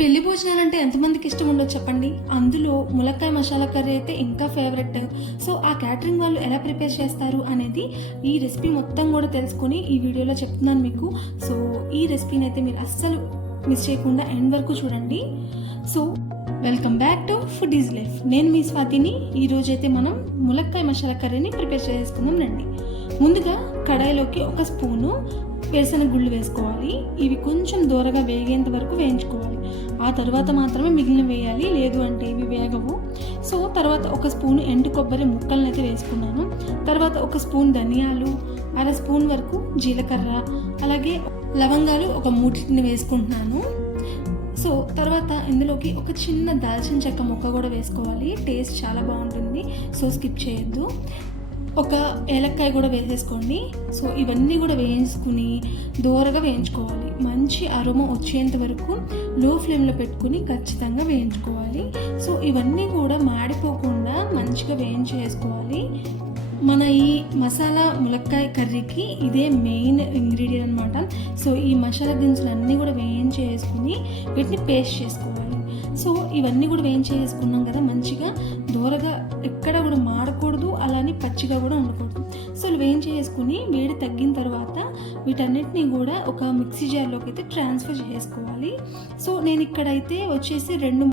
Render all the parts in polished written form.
పెళ్లి భోజనాలు అంటే ఎంతమందికి ఇష్టం ఉండదు చెప్పండి. అందులో ములక్కాయ మసాలా కర్రీ అయితే ఇంకా ఫేవరెట్. సో ఆ క్యాటరింగ్ వాళ్ళు ఎలా ప్రిపేర్ చేస్తారు అనేది ఈ రెసిపీ మొత్తం కూడా తెలుసుకొని ఈ వీడియోలో చెప్తున్నాను మీకు. సో ఈ రెసిపీని అయితే మీరు అస్సలు మిస్ చేయకుండా ఎండ్ వరకు చూడండి. So welcome back to food is life. నేను మీ స్వాతిని. ఈరోజైతే మనం ములక్కాయ మసాలా కర్రీని ప్రిపేర్ చేసుకుందాం రండి. ముందుగా కడాయిలోకి ఒక స్పూను వేరుశనగ గుళ్ళు వేసుకోవాలి. ఇవి కొంచెం దూరగా వేగేంత వరకు వేయించుకోవాలి. ఆ తర్వాత మాత్రమే మిగిలిన వేయాలి, లేదు అంటే ఇవి వేగవు. సో తర్వాత ఒక స్పూన్ ఎండు కొబ్బరి ముక్కలను అయితే వేసుకున్నాను. తర్వాత ఒక స్పూన్ ధనియాలు, అర స్పూన్ వరకు జీలకర్ర, అలాగే లవంగాలు ఒక 3 వేసుకుంటున్నాను. సో తర్వాత ఇందులోకి ఒక చిన్న దాల్చిన చెక్క ముక్క కూడా వేసుకోవాలి. టేస్ట్ చాలా బాగుంటుంది, సో స్కిప్ చేయొద్దు. ఒక ఏలక్కాయ కూడా వేసేసుకోండి. సో ఇవన్నీ కూడా వేయించుకుని దూరగా వేయించుకోవాలి. మంచి అరోమా వచ్చేంత వరకు లో ఫ్లేమ్లో పెట్టుకుని ఖచ్చితంగా వేయించుకోవాలి. సో ఇవన్నీ కూడా మాడిపోకుండా మంచిగా వేయించేసుకోవాలి. మన ఈ మసాలా ములక్కాయ కర్రీకి ఇదే మెయిన్ ఇంగ్రీడియంట్ అనమాట. సో ఈ మసాలా దినుసులు అన్నీ కూడా వేయించేసుకుని వీటిని పేస్ట్ చేసుకోవాలి. సో ఇవన్నీ కూడా వేయించేసుకున్నాం కదా, మంచిగా దూరగా ఎక్కడ కూడా మాడకూడదు, అలానే పచ్చిగా కూడా ఉండకూడదు. సో వేయించేసుకుని వేడి తగ్గిన తర్వాత వీటన్నిటిని కూడా ఒక మిక్సీ జార్లోకి అయితే ట్రాన్స్ఫర్ చేసుకోవాలి. సో నేను ఇక్కడైతే వచ్చేసి 2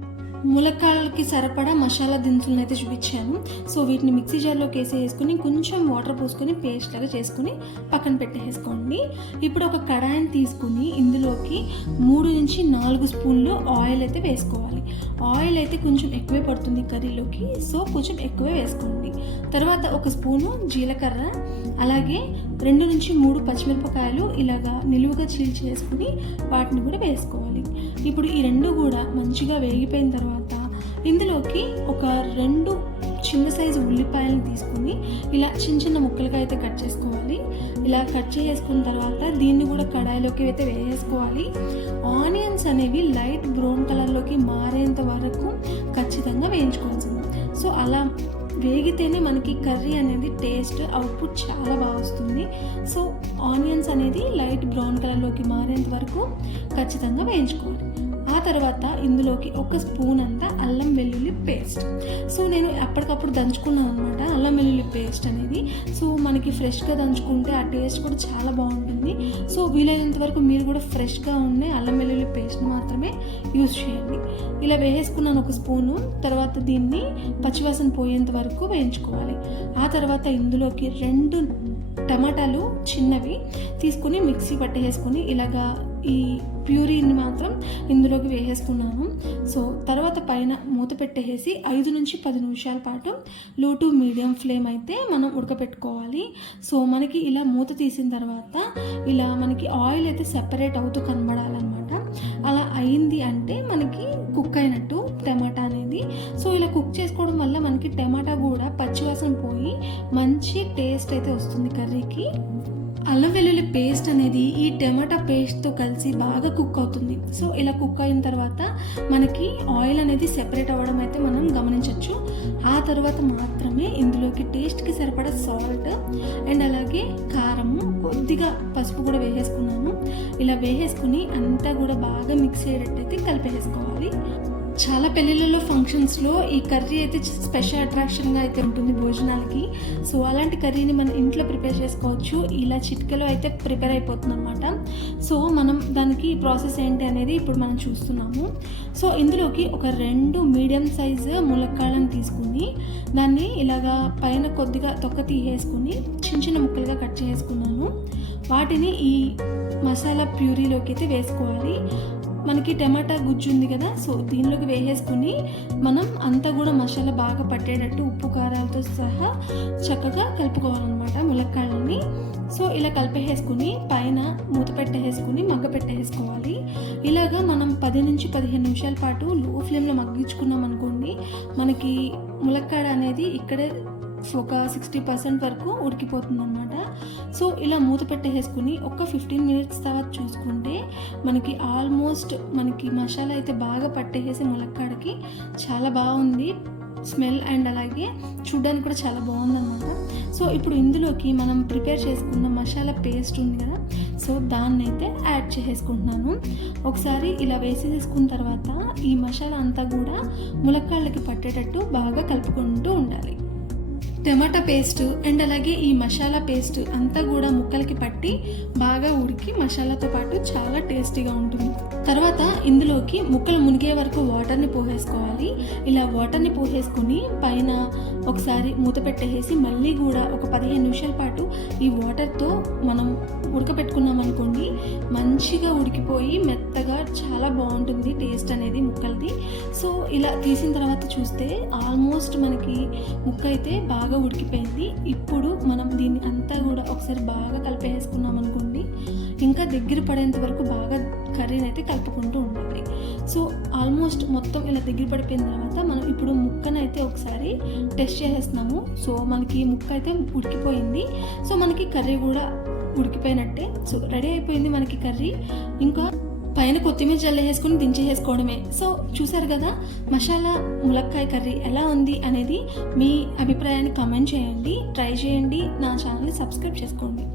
ములక్కాయలకి సరిపడా మసాలా దినుసులను అయితే చూపించాను. సో వీటిని మిక్సీ జార్లోకి వేసేసుకుని కొంచెం వాటర్ పోసుకొని పేస్ట్ లాగా చేసుకుని పక్కన పెట్టేసుకోండి. ఇప్పుడు ఒక కడాయిని తీసుకుని ఇందులోకి 3 నుంచి 4 స్పూన్లు ఆయిల్ అయితే వేసుకోవాలి. ఆయిల్ అయితే కొంచెం ఎక్కువే పడుతుంది కర్రీలోకి, సో కొంచెం ఎక్కువే వేసుకోండి. తర్వాత ఒక స్పూను జీలకర్ర, అలాగే 2 నుంచి 3 పచ్చిమిరపకాయలు ఇలాగా నిలువుగా చీల్చి చేసుకుని వాటిని కూడా వేసుకోవాలి. ఇప్పుడు ఈ 2 కూడా మంచిగా వేగిపోయిన తర్వాత ఇందులోకి ఒక 2 చిన్న సైజు ఉల్లిపాయలను తీసుకుని ఇలా చిన్న చిన్న ముక్కలుగా అయితే కట్ చేసుకోవాలి. ఇలా కట్ చేసుకున్న తర్వాత దీన్ని కూడా కడాయిలోకి అయితే వేసేసుకోవాలి. ఆనియన్స్ అనేవి లైట్ బ్రౌన్ కలర్లోకి మారేంత వరకు ఖచ్చితంగా వేయించుకోవాల్సింది. సో అలా వేగితేనే మనకి కర్రీ అనేది టేస్ట్ అవుట్పుట్ చాలా బాగా వస్తుంది. సో ఆనియన్స్ అనేది లైట్ బ్రౌన్ కలర్లోకి మారేంత వరకు ఖచ్చితంగా వేయించుకోవాలి. ఆ తర్వాత ఇందులోకి ఒక స్పూన్ అంతా అల్లం వెల్లుల్లి పేస్ట్. సో నేను అప్పటికప్పుడు దంచుకున్నాను అనమాట అల్లం వెల్లుల్లి పేస్ట్ అనేది. సో మనకి ఫ్రెష్గా దంచుకుంటే ఆ టేస్ట్ కూడా చాలా బాగుంటుంది. సో వీలైనంత వరకు మీరు కూడా ఫ్రెష్గా ఉండే అల్లం వెల్లుల్లి పేస్ట్ని మాత్రమే యూజ్ చేయండి. ఇలా వేసుకున్నాను ఒక స్పూను. తర్వాత దీన్ని పచ్చివాసన పోయేంత వరకు వేయించుకోవాలి. ఆ తర్వాత ఇందులోకి 2 టమాటాలు చిన్నవి తీసుకుని మిక్సీ పట్టేసుకొని ఇలాగా ఈ ప్యూరీని మాత్రం ఇందులోకి వేసేసుకున్నాను. సో తర్వాత పైన మూత పెట్టేసి 5 నుంచి 10 నిమిషాల పాటు లో టు మీడియం ఫ్లేమ్ అయితే మనం ఉడకపెట్టుకోవాలి. సో మనకి ఇలా మూత తీసిన తర్వాత ఇలా మనకి ఆయిల్ అయితే సెపరేట్ అవుతూ కనబడాలన్నమాట. అలా అయింది అంటే మనకి కుక్ అయినట్టు టమాటా అనేది. సో ఇలా కుక్ చేసుకోవడం వల్ల మనకి టమాటా కూడా పచ్చివాసన పోయి మంచి టేస్ట్ అయితే వస్తుంది కర్రీకి. అల్లం వెల్లుల్లి పేస్ట్ అనేది ఈ టమాటా పేస్ట్తో కలిసి బాగా కుక్ అవుతుంది. సో ఇలా కుక్ అయిన తర్వాత మనకి ఆయిల్ అనేది సెపరేట్ అవ్వడం అయితే మనం గమనించవచ్చు. ఆ తర్వాత మాత్రమే ఇందులోకి టేస్ట్కి సరిపడా సాల్ట్ అండ్ అలాగే కారం, కొద్దిగా పసుపు కూడా వేసేసుకున్నాను. ఇలా వేసేసుకుని అంతా కూడా బాగా మిక్స్ అయ్యేటట్టయితే కలిపేసుకోవాలి. చాలా పెళ్ళిళ్ళలో ఫంక్షన్స్లో ఈ కర్రీ అయితే స్పెషల్ అట్రాక్షన్గా అయితే ఉంటుంది భోజనాలకి. సో అలాంటి కర్రీని మనం ఇంట్లో ప్రిపేర్ చేసుకోవచ్చు. ఇలా చిటికెలో అయితే ప్రిపేర్ అయిపోతుంది అనమాట. సో మనం దానికి ప్రాసెస్ ఏంటి అనేది ఇప్పుడు మనం చూస్తున్నాము. సో ఇందులోకి ఒక 2 మీడియం సైజు ములక్కాయలను తీసుకుని దాన్ని ఇలాగా పైన కొద్దిగా తొక్క తీసేసుకుని చిన్న చిన్న ముక్కలుగా కట్ చేసుకున్నాను. వాటిని ఈ మసాలా ప్యూరీలోకి అయితే వేసుకోవాలి. మనకి టమాటా గుజ్జు ఉంది కదా, సో దీనిలోకి వేసేసుకుని మనం అంతా కూడా మసాలా బాగా పట్టేటట్టు ఉప్పు కారాలతో సహా చక్కగా కలుపుకోవాలన్నమాట ములక్కాయలని. సో ఇలా కలిపేసుకుని పైన మూత పెట్టేసుకుని మగ్గ పెట్టేసుకోవాలి. ఇలాగా మనం 10 నుంచి 15 నిమిషాల పాటు లో ఫ్లేమ్లో మగ్గించుకున్నాం అనుకోండి, మనకి ములక్కాడ అనేది ఇక్కడే ఒక 60% వరకు ఉడికిపోతుంది అనమాట. సో ఇలా మూత పెట్టేసుకుని ఒక 15 మినిట్స్ తర్వాత చూసుకుంటే మనకి ఆల్మోస్ట్ మనకి మసాలా అయితే బాగా పట్టేసి ములక్కాడకి చాలా బాగుంది. స్మెల్ అండ్ అలాగే చూడడానికి కూడా చాలా బాగుందన్నమాట. సో ఇప్పుడు ఇందులోకి మనం ప్రిపేర్ చేసుకున్న మసాలా పేస్ట్ ఉంది కదా, సో దాన్ని అయితే యాడ్ చేసేసుకుంటున్నాను. ఒకసారి ఇలా వేసేసుకున్న తర్వాత ఈ మసాలా అంతా కూడా ములక్కాళ్ళకి పట్టేటట్టు బాగా కలుపుకుంటూ ఉండాలి. టమాటా పేస్ట్ అండ్ అలాగే ఈ మసాలా పేస్ట్ అంతా కూడా ముక్కలకి పట్టి బాగా ఉడికి మసాలాతో పాటు చాలా టేస్టీగా ఉంటుంది. తర్వాత ఇందులోకి ముక్కలు మునిగే వరకు వాటర్ని పోసేసుకోవాలి. ఇలా వాటర్ని పోసేసుకొని పైన ఒకసారి మూత పెట్టేసి మళ్ళీ కూడా ఒక 15 నిమిషాల పాటు ఈ వాటర్తో మనం ఉడకపెట్టుకున్నాం అనుకోండి, మంచిగా ఉడికిపోయి మెత్తగా చాలా బాగుంటుంది టేస్ట్ అనేది ముక్కలది. సో ఇలా తీసిన తర్వాత చూస్తే ఆల్మోస్ట్ మనకి ముక్క అయితే బాగా ఉడికిపోయింది. ఇప్పుడు మనం దీన్ని అంతా కూడా ఒకసారి బాగా కలిపేసుకున్నాం అనుకోండి, ఇంకా దగ్గర పడేంత వరకు బాగా కర్రీని అయితే కలుపుకుంటూ ఉండాలి. సో ఆల్మోస్ట్ మొత్తం ఇలా దగ్గర పడిపోయిన తర్వాత మనం ఇప్పుడు ముక్కనైతే ఒకసారి టెస్ట్ చేసేస్తున్నాము. సో మనకి ముక్క అయితే ఉడికిపోయింది. సో మనకి కర్రీ కూడా ఉడికిపోయినట్టే. సో రెడీ అయిపోయింది మనకి కర్రీ. ఇంకా పైన కొత్తిమీర జల్లేసుకుని దించేసుకోవడమే. సో చూసారు కదా మసాలా ములక్కాయ కర్రీ ఎలా ఉంది అనేది మీ అభిప్రాయాన్ని కామెంట్ చేయండి, ట్రై చేయండి, నా ఛానల్ని సబ్స్క్రైబ్ చేసుకోండి.